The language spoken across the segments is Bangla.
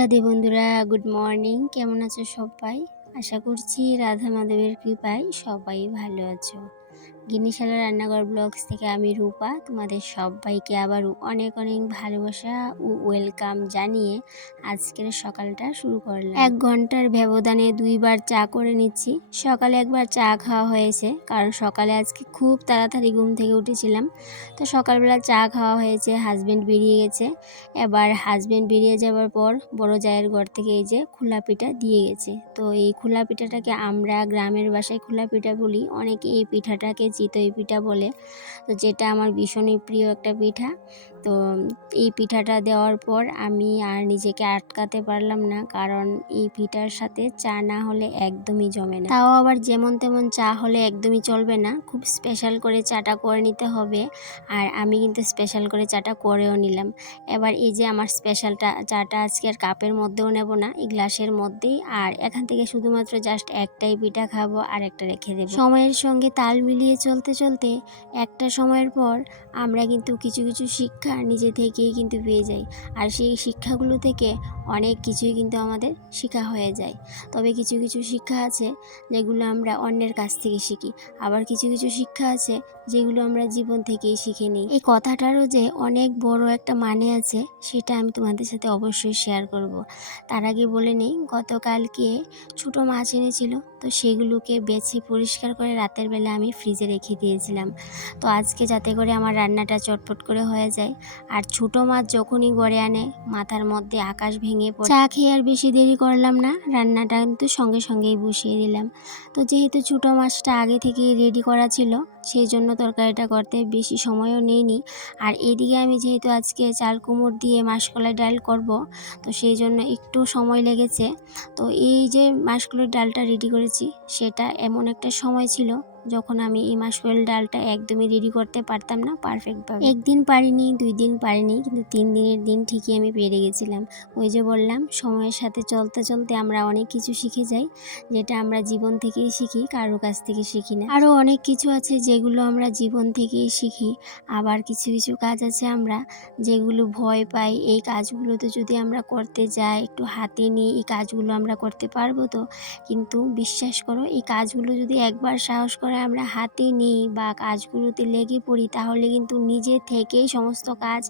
রাধে বন্ধুরা, গুড মর্নিং। কেমন আছো সবাই? আশা করছি রাধা মাধবের কৃপায় সবাই ভালো আছো। গিন্নিশালা রান্নাঘর ব্লগস থেকে আমি রূপা তোমাদের সবাইকে আবারও অনেক অনেক ভালোবাসা ও ওয়েলকাম জানিয়ে আজকের সকালটা শুরু করলাম। 1 ঘন্টার ব্যবধানে 2বার চা করে নিচ্ছি। সকালে একবার চা খাওয়া হয়েছে, কারণ সকালে আজকে খুব তাড়াতাড়ি ঘুম থেকে উঠেছিলাম। তো সকালবেলা চা খাওয়া হয়েছে, হাজব্যান্ড বেরিয়ে গেছে। এবার হাজব্যান্ড বেরিয়ে যাওয়ার পর বড় জায়ের ঘর থেকে এই যে খোলা পিঠা দিয়ে গেছে। তো এই খোলা পিঠাটাকে আমরা গ্রামের ভাষায় খোলা পিঠা বলি, অনেকে এই পিঠাটাকে চিতই পিঠা বলে। তো যেটা আমার ভীষণই প্রিয় একটা পিঠা। তো এই পিঠাটা দেওয়ার পর আমি আর নিজেকে আটকাতে পারলাম না, কারণ এই পিঠার সাথে চা না হলে একদমই জমে না। তাও আবার যেমন তেমন চা হলে একদমই চলবে না, খুব স্পেশাল করে চাটা করে নিতে হবে। আর আমি কিন্তু স্পেশাল করে চাটা করেও নিলাম। এবার এই যে আমার স্পেশালটা চাটা আজকে আর কাপের মধ্যেও নেব না, এই গ্লাসের মধ্যেই। আর এখান থেকে শুধুমাত্র জাস্ট একটাই পিঠা খাবো আর একটা রেখে দেবো। সময়ের সঙ্গে তাল মিলিয়ে চলতে চলতে একটা সময়ের পর আমরা কিন্তু কিছু কিছু শিক্ষা নিজে থেকেই কিন্তু পেয়ে যাই। আর সেই শিক্ষাগুলো থেকে অনেক কিছুই কিন্তু আমাদের শেখা হয়ে যায়। তবে কিছু কিছু শিক্ষা আছে যেগুলো আমরা অন্যের কাছ থেকে শিখি, আবার কিছু কিছু শিক্ষা আছে যেগুলো আমরা জীবন থেকেই শিখে নিই। এই কথাটারও যে অনেক বড় একটা মানে আছে, সেটা আমি তোমাদের সাথে অবশ্যই শেয়ার করব। তার আগে বলে নিই, গতকালকে ছোটো মাছ এনেছিল, তো সেগুলোকে বেছে পরিষ্কার করে রাতের বেলা আমি ফ্রিজে রেখে দিয়েছিলাম। তো আজকে যাতে করে আমার রান্নাটা চটপট করে হয়ে যায়। আর ছোটো মাছ যখনই গড়ে আনে মাথার মধ্যে আকাশ ভেঙে পড়ে। চা খেয়ে আর বেশি দেরি করলাম না, রান্নাটা কিন্তু সঙ্গে সঙ্গেই বসিয়ে দিলাম। তো যেহেতু ছোটো মাছটা আগে থেকেই রেডি করা ছিল, সেই জন্য তরকারিটা করতে বেশি সময়ও নেইনি। আর এদিকে আমি যেহেতু আজকে চাল কুমড় দিয়ে মাসকলাই ডাল করব, তো সেই জন্য একটু সময় লেগেছে। তো এই যে মাসকলাই ডালটা রেডি করেছি, সেটা এমন একটা সময় ছিল যখন আমি এই মাসকলাই ডালটা একদমই রেডি করতে পারতাম না পারফেক্টভাবে। 1 দিন পারিনি, 2 দিন পারিনি, কিন্তু 3 দিনের দিন ঠিকই আমি পেরে গেছিলাম। ওই যে বললাম, সময়ের সাথে চলতে চলতে আমরা অনেক কিছু শিখে যাই, যেটা আমরা জীবন থেকেই শিখি, কারো কাছ থেকে শিখি না। আরও অনেক কিছু আছে যেগুলো আমরা জীবন থেকেই শিখি। আবার কিছু কিছু কাজ আছে আমরা যেগুলো ভয় পাই, এই কাজগুলোতে যদি আমরা করতে যাই, একটু হাতে নিয়ে এই কাজগুলো আমরা করতে পারবো তো। কিন্তু বিশ্বাস করো, এই কাজগুলো যদি একবার সাহস করে আমরা হাতে নিই বা কাজগুলোতে লেগে পড়ি, তাহলে কিন্তু নিজে থেকেই সমস্ত কাজ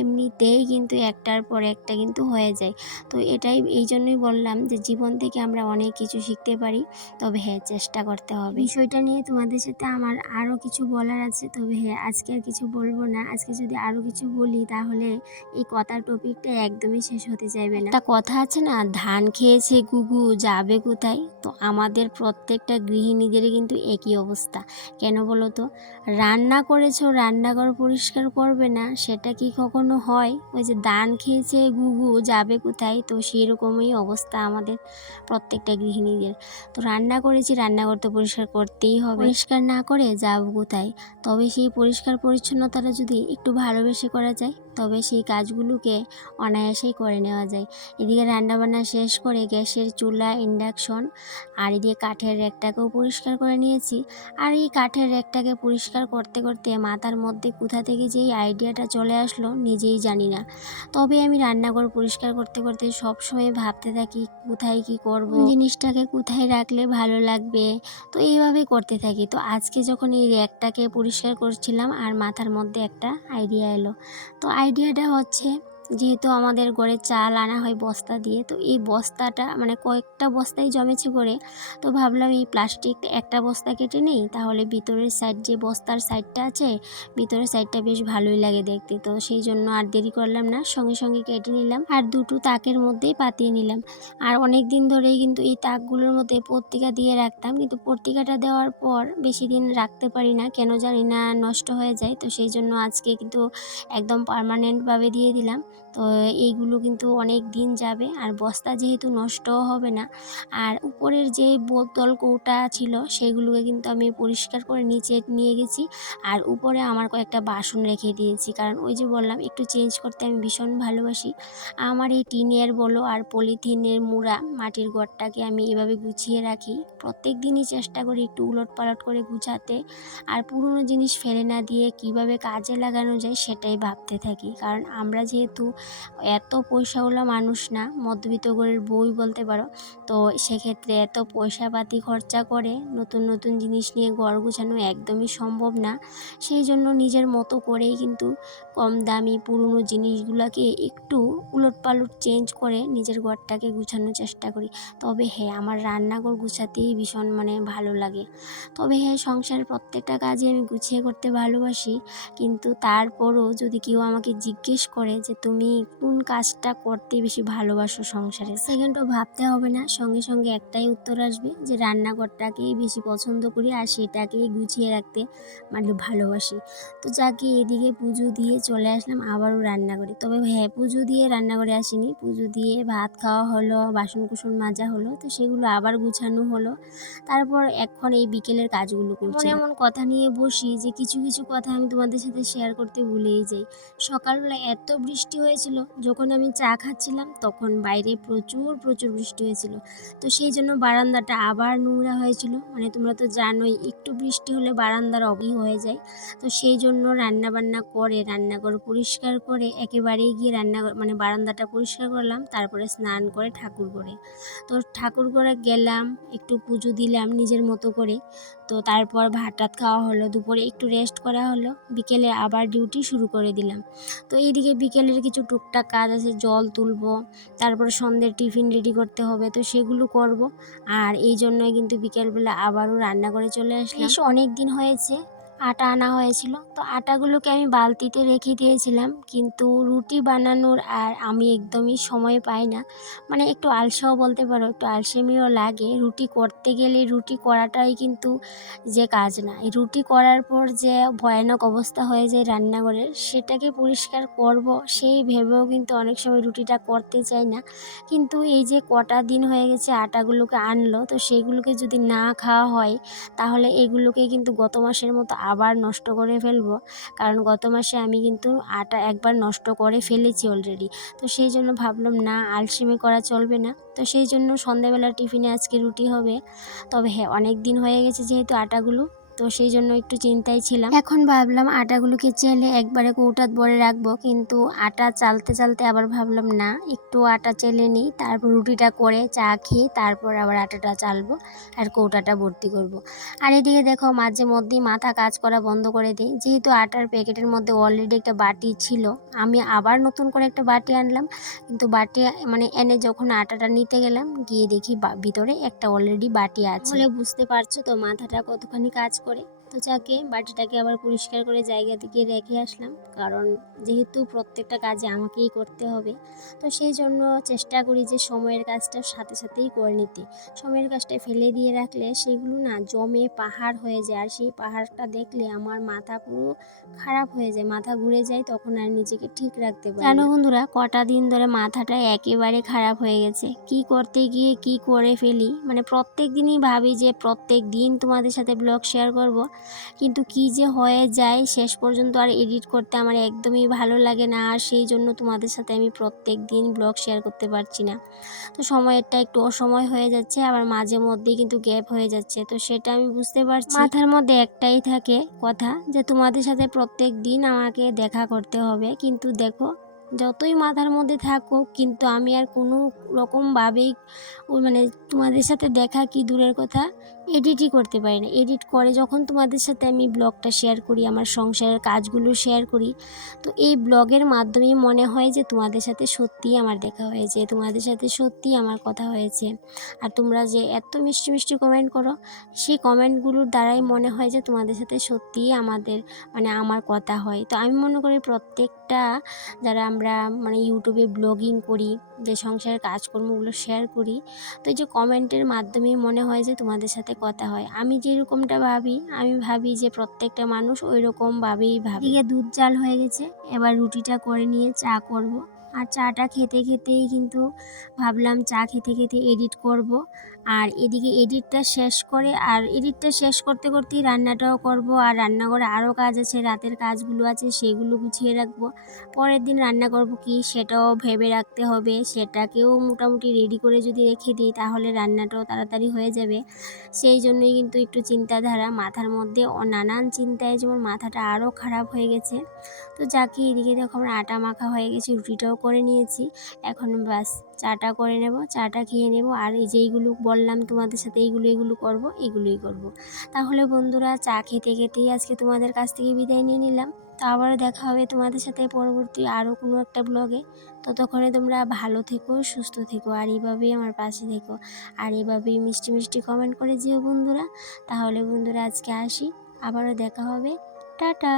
এমনিতেই কিন্তু একটার পর একটা কিন্তু হয়ে যায়। তো এটাই, এই জন্যই বললাম যে জীবন থেকে আমরা অনেক কিছু শিখতে পারি, তবে হ্যাঁ চেষ্টা করতে হবে। বিষয়টা নিয়ে তোমাদের সাথে আমার আরও কিছু বলার আছে, তবে হ্যাঁ আজকে আর কিছু বলবো না। আজকে যদি আরও কিছু বলি তাহলে এই কথার টপিকটা একদমই শেষ হতে চাইবে না। একটা কথা আছে না, ধান খেয়েছে গুগু যাবে কোথায়? তো আমাদের প্রত্যেকটা গৃহিণীদেরই কিন্তু একই অবস্থা। কেন বলো তো? রান্না করেছো, রান্নাঘর পরিষ্কার করবে না, সেটা কি কখনো হয়? ওই যে ধান খেয়েছে গুগু যাবে কোথায়, তো সেরকমই অবস্থা আমাদের প্রত্যেকটা গৃহিণীদের। তো রান্না করেছি, রান্নাঘর তো পরিষ্কার করতেই হবে, পরিষ্কার না করে যাবো কোথায়? তবে সেই পরিষ্কার পরিচ্ছন্নতাটা যদি একটু ভালোবেসে করা যায়, তবে সেই কাজগুলোকে অনায়াসেই করে নেওয়া যায়। এদিকে রান্নাবান্না শেষ করে গ্যাসের চুলা, ইন্ডাকশন আর এদিকে কাঠের র্যাকটাকেও পরিষ্কার করে নিয়েছি। আর এই কাঠের র্যাকটাকে পরিষ্কার করতে করতে মাথার মধ্যে কোথা থেকে যে এই আইডিয়াটা চলে আসলো নিজেই জানি না। তবে আমি রান্নাঘর পরিষ্কার করতে করতে সবসময় ভাবতে থাকি কোথায় কি করব, জিনিসটাকে কোথায় রাখলে ভালো লাগবে। তো এইভাবেই করতে থাকি। তো আজকে যখন এই র্যাকটাকে পরিষ্কার করছিলাম, আর মাথার মধ্যে একটা আইডিয়া এলো। তো আইডিয়াটা হচ্ছে, যেহেতু আমাদের ঘরে চাল আনা হয় বস্তা দিয়ে, তো এই বস্তাটা মানে কয়েকটা বস্তাই জমেছে করে। তো ভাবলাম এই প্লাস্টিক একটা বস্তা কেটে নেই, তাহলে ভিতরের সাইড যে বস্তার সাইডটা আছে, ভিতরের সাইডটা বেশ ভালোই লাগে দেখতে। তো সেই জন্য আর দেরি করলাম না, সঙ্গে সঙ্গে কেটে নিলাম আর দুটো তাকের মধ্যেই পাতিয়ে নিলাম। আর অনেক দিন ধরেই কিন্তু এই তাকগুলোর মধ্যে পত্রিকা দিয়ে রাখতাম, কিন্তু পত্রিকাটা দেওয়ার পর বেশি দিন রাখতে পারি না, কেন জানি না নষ্ট হয়ে যায়। তো সেই জন্য আজকে কিন্তু একদম পার্মানেন্টভাবে দিয়ে দিলাম। তো এইগুলো কিন্তু অনেক দিন যাবে, আর বস্তা যেহেতু নষ্টও হবে না। আর উপরের যে বোতল কৌটা ছিল সেগুলোকে কিন্তু আমি পরিষ্কার করে নিচে নিয়ে গেছি। আর উপরে আমার কয়েকটা বাসন রেখে দিয়েছি, কারণ ওই যে বললাম একটু চেঞ্জ করতে আমি ভীষণ ভালোবাসি। আমার এই টিনের বলো আর পলিথিনের মুড়া মাটির ঘরটাকে আমি এভাবে গুছিয়ে রাখি। প্রত্যেক দিনই চেষ্টা করি একটু উলট পালট করে গুছাতে, আর পুরনো জিনিস ফেলে না দিয়ে কিভাবে কাজে লাগানো যায় সেটাই ভাবতে থাকি। কারণ আমরা যেহেতু কিন্তু এত পয়সাওয়ালা মানুষ না, মধ্যবিত্ত ঘরের বউই বলতে পারো। তো সেক্ষেত্রে এত পয়সাপাতি খরচা করে নতুন নতুন জিনিস নিয়ে ঘর গোছানো একদমই সম্ভব না। সেই জন্য নিজের মতো করেই কিন্তু কম দামি পুরনো জিনিসগুলোকে একটু উলটপালট চেঞ্জ করে নিজের ঘরটাকে গুছানোর চেষ্টা করি। তবে হ্যাঁ, আমার রান্নাঘর গুছাতেই ভীষণ ভালো লাগে। তবে হ্যাঁ, সংসারের প্রত্যেকটা কাজই আমি গুছিয়ে করতে ভালোবাসি। কিন্তু তারপরও যদি কেউ আমাকে জিজ্ঞেস করে যে তুমি কোন কাজটা করতে বেশি ভালোবাসো সংসারে, সেকেন্ডও ভাবতে হবে না, সঙ্গে সঙ্গে একটাই উত্তর আসবে যে রান্নাঘরটাকেই বেশি পছন্দ করি আর সেটাকেই গুছিয়ে রাখতে ভালোবাসি। তো যাকে এদিকে পুজো দিয়ে চলে আসলাম আবারও রান্নাঘরে। তবে হ্যাঁ, পুজো দিয়ে রান্নাঘরে আসিনি, পুজো দিয়ে ভাত খাওয়া হলো, বাসন কুসন মাজা হলো, তো সেগুলো আবার গুছানো হলো। তারপর এখন এই বিকেলের কাজগুলো করছি। এমন কথা নিয়ে বসি যে কিছু কিছু কথা আমি তোমাদের সাথে শেয়ার করতে ভুলেই যাই। সকালবেলা এত বৃষ্টি হয়েছিল, যখন আমি চা খাচ্ছিলাম তখন বাইরে প্রচুর প্রচুর বৃষ্টি হয়েছিল। তো সেই জন্য বারান্দাটা আবার নোংরা হয়েছিল। তোমরা তো জানোই একটু বৃষ্টি হলে বারান্দার হয়ে যায়। তো সেই জন্য রান্নাবান্না করে রান্নাঘর পরিষ্কার করে একেবারেই গিয়ে রান্নাঘর বারান্দাটা পরিষ্কার করলাম। তারপরে স্নান করে ঠাকুর ঘরে, তো ঠাকুর ঘরে গেলাম, একটু পুজো দিলাম নিজের মতো করে। তো তারপর ভাত টাত খাওয়া হলো, দুপুরে একটু রেস্ট করা হলো, বিকেলে আবার ডিউটি শুরু করে দিলাম। তো এইদিকে বিকেলের কিছু টুকটাক কাজ আছে, জল তুলবো, তারপর সন্ধ্যের টিফিন রেডি করতে হবে, তো সেগুলো করব। আর এই জন্যই কিন্তু বিকেলবেলা আবারও রান্না করে চলে আসলাম। অনেক দিন হয়েছে আটা আনা হয়েছিল, তো আটাগুলোকে আমি বালতিতে রেখে দিয়েছিলাম, কিন্তু রুটি বানানোর আর আমি একদমই সময় পাই না। একটু আলসাও বলতে পারো, একটু আলসেমিও লাগে। রুটি করতে গেলে রুটি করাটাই কিন্তু যে কাজ না, এই রুটি করার পর যে ভয়ানক অবস্থা হয়ে যায় রান্নাঘরের, সেটাকে পরিষ্কার করব সেই ভেবেও কিন্তু অনেক সময় রুটিটা করতে চাই না। কিন্তু এই যে কটা দিন হয়ে গেছে আটাগুলোকে আনলো, তো সেইগুলোকে যদি না খাওয়া হয় তাহলে এগুলোকে কিন্তু গত মাসের মতো আবার নষ্ট করে ফেলবো। কারণ গত মাসে আমি কিন্তু আটা একবার নষ্ট করে ফেলেছি অলরেডি। তো সেই জন্য ভাবলাম না, আলসেমি করা চলবে না। তো সেই জন্য সন্ধ্যাবেলা টিফিনে আজকে রুটি হবে। তবে হ্যাঁ, অনেক দিন হয়ে গেছে যেহেতু আটাগুলো, তো সেই জন্য একটু চিন্তায় ছিলাম। এখন ভাবলাম আটাগুলোকে চেলে একবারে কৌটাত ভরে রাখবো, কিন্তু আটা চালতে চালতে আবার ভাবলাম না, একটু আটা চেলে নিই, তারপর রুটিটা করে চা খেয়ে তারপর আবার আটাটা চালবো আর কৌটাটা ভর্তি করব। আর এদিকে দেখো, মাঝে মধ্যেই মাথা কাজ করা বন্ধ করে দিই। যেহেতু আটার প্যাকেটের মধ্যে অলরেডি একটা বাটি ছিল, আমি আবার নতুন করে একটা বাটি আনলাম। কিন্তু বাটি এনে যখন আটাটা নিতে গেলাম, গিয়ে দেখি ভিতরে একটা অলরেডি বাটি আছে। তাহলে বুঝতে পারছো তো মাথাটা কতখানি কাজ করে। তো যাকে বাটিটাকে আবার পরিষ্কার করে জায়গা থেকে রেখে আসলাম, কারণ যেহেতু প্রত্যেকটা কাজে আমাকেই করতে হবে। তো সেই জন্য চেষ্টা করি যে সময়ের কাজটা সাথে সাথেই করে নিতে। সময়ের কাজটা ফেলে দিয়ে রাখলে সেগুলো না জমে পাহাড় হয়ে যায়, আর সেই পাহাড়টা দেখলে আমার মাথা পুরো খারাপ হয়ে যায়, মাথা ঘুরে যায়, তখন আর নিজেকে ঠিক রাখতে পারি না। জানো বন্ধুরা, কটা দিন ধরে মাথাটা একেবারে খারাপ হয়ে গেছে। কি করতে গিয়ে কি করে ফেলি, প্রত্যেক দিনই ভাবি যে প্রত্যেক দিন তোমাদের সাথে ব্লগ শেয়ার করব, কিন্তু কি যে হয়ে যায় শেষ পর্যন্ত আর এডিট করতে আমার একদমই ভালো লাগে না। আর সেই জন্য তোমাদের সাথে আমি প্রত্যেক দিন ব্লগ শেয়ার করতে পারছি না। তো সময়েরটা একটু অসময় হয়ে যাচ্ছে, আবার মাঝে মধ্যেই কিন্তু গ্যাপ হয়ে যাচ্ছে। তো সেটা আমি বুঝতে পারছি। মাথার মধ্যে একটাই থাকে কথা, যে তোমাদের সাথে প্রত্যেক দিন আমাকে দেখা করতে হবে। কিন্তু দেখো, যতই মাথার মধ্যে থাকুক, কিন্তু আমি আর কোনো রকমভাবেই তোমাদের সাথে দেখা কি দূরের কথা, এডিটই করতে পারি না। এডিট করে যখন তোমাদের সাথে আমি ব্লগটা শেয়ার করি, আমার সংসারের কাজগুলো শেয়ার করি, তো এই ব্লগের মাধ্যমেই মনে হয় যে তোমাদের সাথে সত্যিই আমার দেখা হয়েছে, তোমাদের সাথে সত্যিই আমার কথা হয়েছে। আর তোমরা যে এত মিষ্টি মিষ্টি কমেন্ট করো, সেই কমেন্টগুলোর দ্বারাই মনে হয় যে তোমাদের সাথে সত্যিই আমাদের আমার কথা হয়। তো আমি মনে করি প্রত্যেকটা যারা আমরা ইউটিউবে ব্লগিং করি, যে সংসারের কাজকর্মগুলো শেয়ার করি, তো এই যে কমেন্টের মাধ্যমেই মনে হয় যে তোমাদের সাথে কথা হয়। আমি যেরকমটা ভাবি, আমি ভাবি যে প্রত্যেকটা মানুষ ওই রকমভাবেই ভাবে। এদিকে দুধ জাল হয়ে গেছে, এবার রুটিটা করে নিয়ে চা করব। আর চাটা খেতে খেতেই কিন্তু ভাবলাম চা খেতে খেতে এডিট করব। আর এদিকে এডিটটা শেষ করতে করতেই রান্নাটাও করব। আর রান্নাঘরে আরও কাজ আছে, রাতের কাজগুলো আছে, সেগুলো গুছিয়ে রাখবো। পরের দিন রান্না করব কি সেটাও ভেবে রাখতে হবে, সেটাকেও মোটামুটি রেডি করে যদি রেখে দিই তাহলে রান্নাটাও তাড়াতাড়ি হয়ে যাবে। সেই জন্যই কিন্তু একটু চিন্তাধারা মাথার মধ্যে, নানান চিন্তায় যেমন মাথাটা আরও খারাপ হয়ে গেছে। তো যাকে এদিকে দেখো আমার আটা মাখা হয়ে গেছে, রুটিটাও করে নিয়েছি। এখন বাস চাটা করে নেব, চাটা খেয়ে নেব। আর এই যে এইগুলো বললাম তোমাদের সাথে, এগুলোই করব। তাহলে বন্ধুরা, চা খেতে খেতেই আজকে তোমাদের কাছ থেকে বিদায় নিয়ে নিলাম। তো আবারও দেখা হবে তোমাদের সাথে পরবর্তী আরও কোনো একটা ব্লগে। ততক্ষণে তোমরা ভালো থেকো, সুস্থ থেকো, আর এইভাবেই আমার পাশে থেকো, আর এভাবেই মিষ্টি মিষ্টি কমেন্ট করে যেও বন্ধুরা। তাহলে বন্ধুরা আজকে আসি, আবারও দেখা হবে। টাটা।